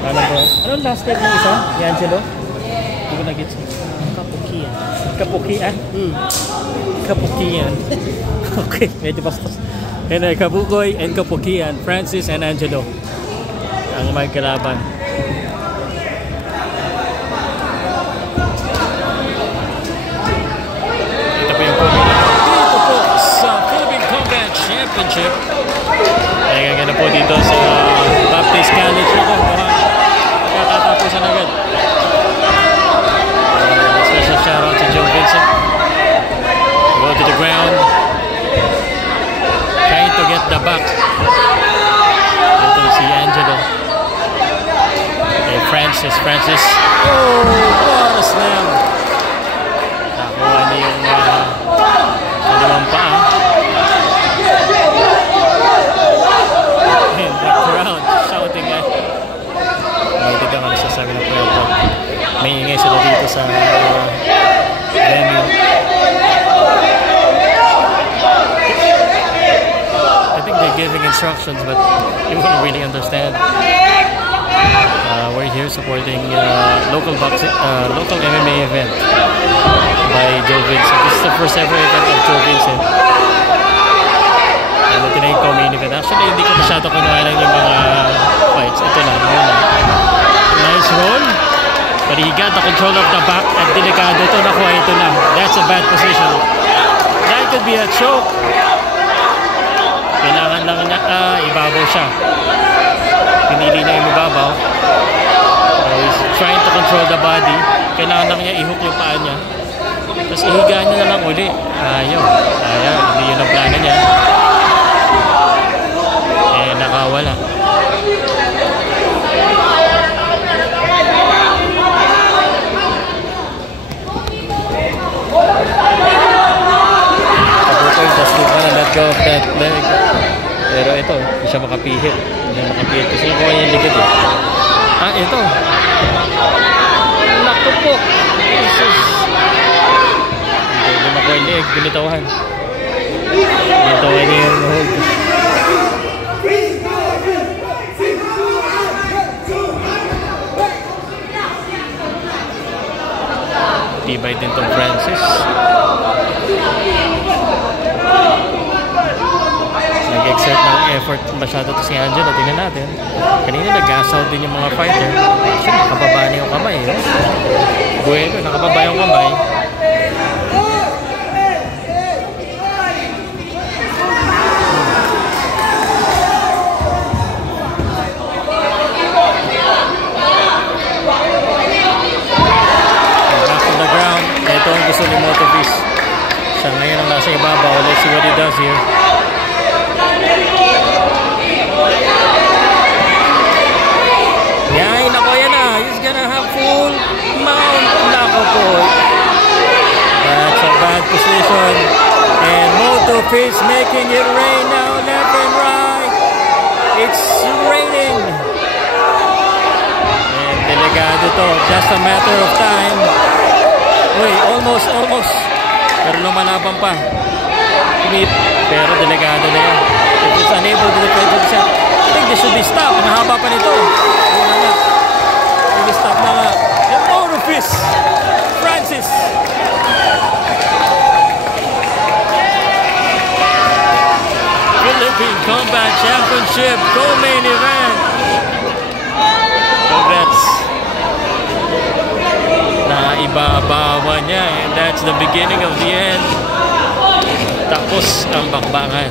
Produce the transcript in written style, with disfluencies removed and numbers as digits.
Anong last name ng isa? Ni Angelo? Hindi ko nag-gets. Kapukian. Kapukian? Kapukian. Okay, medyo bastos. And Kabukoy and Kapukian, Francis and Angelo ang magkalaban. Ito po yung formula dito po sa Philippine Combat Championship. Kaya gagana po dito sa Baptist College na kung kakatapusan agad. Special shout out to Joe Vincent. Go to the ground. Trying to get the back. Ito si Angelo. Okay, Francis. Oh, what a slam. Nakuha niya yung kalimang paa. And the crowd shouting at hindi ka nga nasasabi ng crowd. May ingay sila dito sa venue. I think they're giving instructions, but you won't really understand. We're here supporting local MMA event by Joe Vincent. This is the first ever event of Joe Vincent. Ano ito na yung co-main event. Actually, hindi ko masyado kinuhanan yung mga fights. Ito na. Nice roll. But he got the control of the back at delikado ito. Nakuha ito na. That's a bad position. That could be a choke. Kailangan lang niya, ibabaw siya. Pinili niya yung ibabaw. He's trying to control the body. Kailangan lang niya i-hook yung paa niya. Tapos ihiga niya na lang uli. Ayaw. Hindi yun ang plano niya. Eh, nakawala. Just gonna let go of that leg. Pero ito, hindi siya makapihit. Kasi nakuha niya yung likod eh. Ito. Naku po. Jesus. Hindi makuha yung leg. Binitawan. Binitawan niya yung hold. Tibay din itong Francis. Nag-exert ng effort masyado to si Angelo. Tingnan natin. Kanina nag-gas out din yung mga fighter. Actually, nakababa na yung kamay. Bueno, nakababa yung kamay. Back to the ground. Ito ang gusto ni Motofish. Siya ngayon ang nasa ibabaw. Let's see what he does here. He's gonna have full mount. Nako po. That's a bad position. And Motofish making it rain now, left and right. It's raining. And delikado to. Just a matter of time. Uy, almost. Pero lumalaban pa. Pero delikado na yan. If it's unable to defend himself, I think this should be stopped. Mahaba pa nito. Wala na. Stop na nga. And Motofish Francis. Philippine Combat Championship co-main event. Congrats. Naibabawa niya. And that's the beginning of the end. Tapos ang bakbakan.